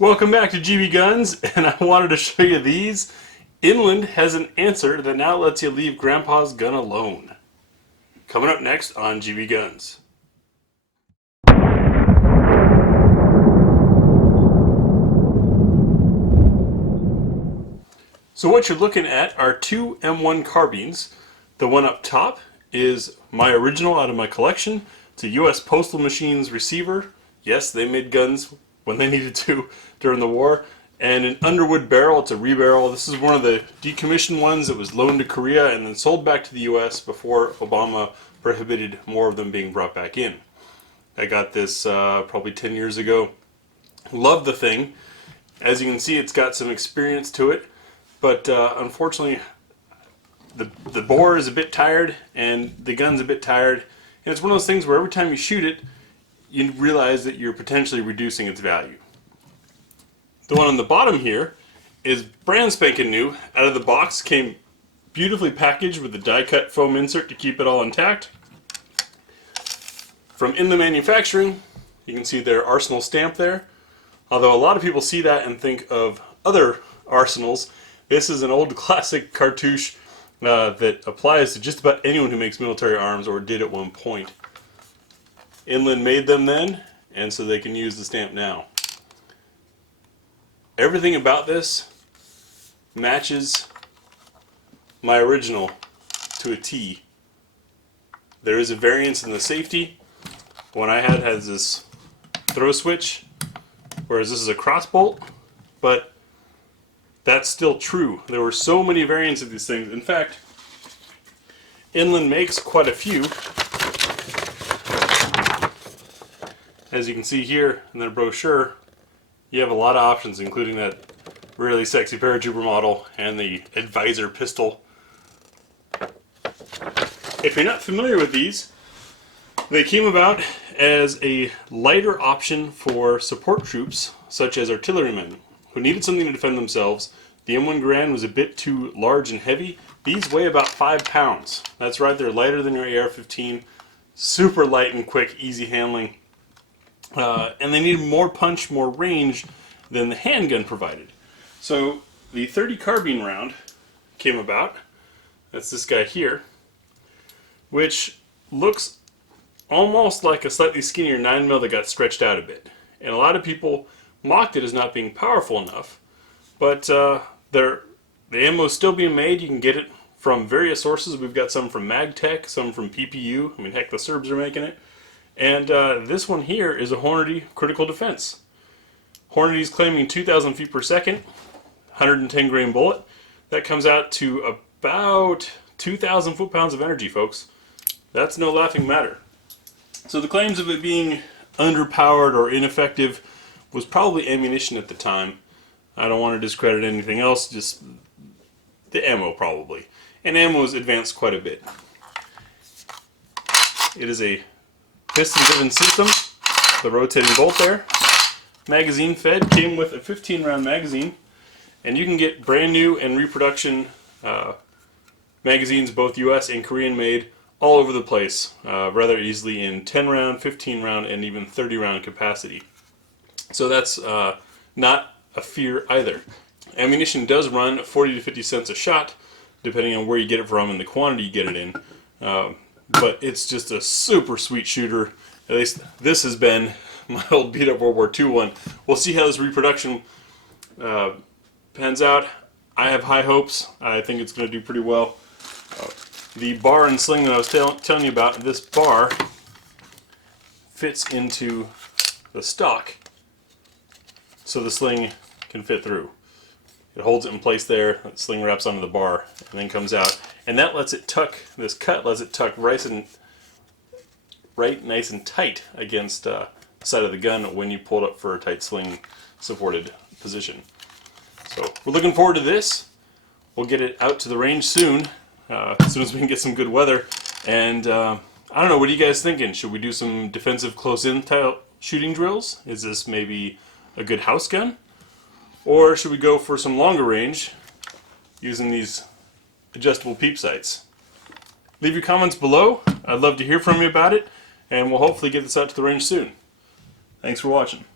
Welcome back to GBGuns, and I wanted to show you these. Inland has an answer that now lets you leave Grandpa's gun alone. Coming up next on GBGuns. So what you're looking at are two M-1 Carbines. The one up top is my original out of my collection. It's a US Postal Machine's receiver. Yes, they made guns when they needed to during the war. And an Underwood barrel, it's a rebarrel. This is one of the decommissioned ones that was loaned to Korea and then sold back to the US before Obama prohibited more of them being brought back in. I got this probably 10 years ago. Love the thing. As you can see, it's got some experience to it, but unfortunately the bore is a bit tired and the gun's a bit tired, and it's one of those things where every time you shoot it you realize that you're potentially reducing its value. The one on the bottom here is brand spanking new. Out of the box, came beautifully packaged with the die-cut foam insert to keep it all intact. From Inland Manufacturing, you can see their Arsenal stamp there. Although a lot of people see that and think of other Arsenals, this is an old classic cartouche that applies to just about anyone who makes military arms or did at one point. Inland made them then, and so they can use the stamp now. Everything about this matches my original to a T. There is a variance in the safety. The one I had has this throw switch, whereas this is a cross bolt, but that's still true. There were so many variants of these things. In fact, Inland makes quite a few. As you can see here in their brochure, you have a lot of options, including that really sexy paratrooper model and the Advisor pistol. If you're not familiar with these, they came about as a lighter option for support troops, such as artillerymen, who needed something to defend themselves. The M1 Garand was a bit too large and heavy. These weigh about 5 pounds. That's right, they're lighter than your AR-15, super light and quick, easy handling. And they needed more punch, more range than the handgun provided. So the 30 carbine round came about. That's this guy here, which looks almost like a slightly skinnier 9mm that got stretched out a bit. And a lot of people mocked it as not being powerful enough, but the ammo is still being made. You can get it from various sources. We've got some from MagTech, some from PPU. I mean, heck, the Serbs are making it. And this one here is a Hornady Critical Defense. Hornady's claiming 2,000 feet per second, 110 grain bullet. That comes out to about 2,000 foot-pounds of energy, folks. That's no laughing matter. So the claims of it being underpowered or ineffective was probably ammunition at the time. I don't want to discredit anything else, just the ammo probably. And ammo has advanced quite a bit. It is a piston-driven system, the rotating bolt there. Magazine fed, came with a 15-round magazine, and you can get brand new and reproduction magazines, both US and Korean made, all over the place, rather easily in 10-round, 15-round, and even 30-round capacity. So that's not a fear either. Ammunition does run 40 to 50 cents a shot, depending on where you get it from and the quantity you get it in. But it's just a super sweet shooter. At least this has been my old beat-up World War II one. We'll see how this reproduction pans out. I have high hopes. I think it's going to do pretty well. The bar and sling that I was telling you about, this bar fits into the stock so the sling can fit through. It holds it in place there, the sling wraps onto the bar, and then comes out. And that lets it tuck, this cut lets it tuck right nice and tight against the side of the gun when you pull it up for a tight sling supported position. So we're looking forward to this. We'll get it out to the range soon as we can get some good weather. And I don't know, what are you guys thinking? Should we do some defensive close-in style shooting drills? Is this maybe a good house gun? Or should we go for some longer range using these adjustable peep sights? Leave your comments below. I'd love to hear from you about it, and we'll hopefully get this out to the range soon. Thanks for watching.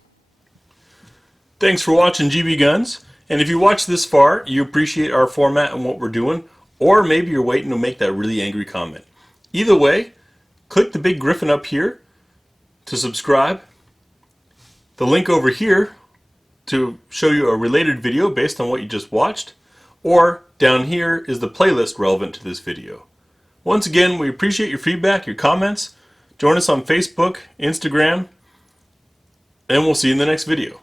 Thanks for watching GBGuns. And if you watched this far, you appreciate our format and what we're doing, or maybe you're waiting to make that really angry comment. Either way, click the big griffin up here to subscribe. The link over here to show you a related video based on what you just watched, or down here is the playlist relevant to this video. Once again, we appreciate your feedback, your comments. Join us on Facebook, Instagram, and we'll see you in the next video.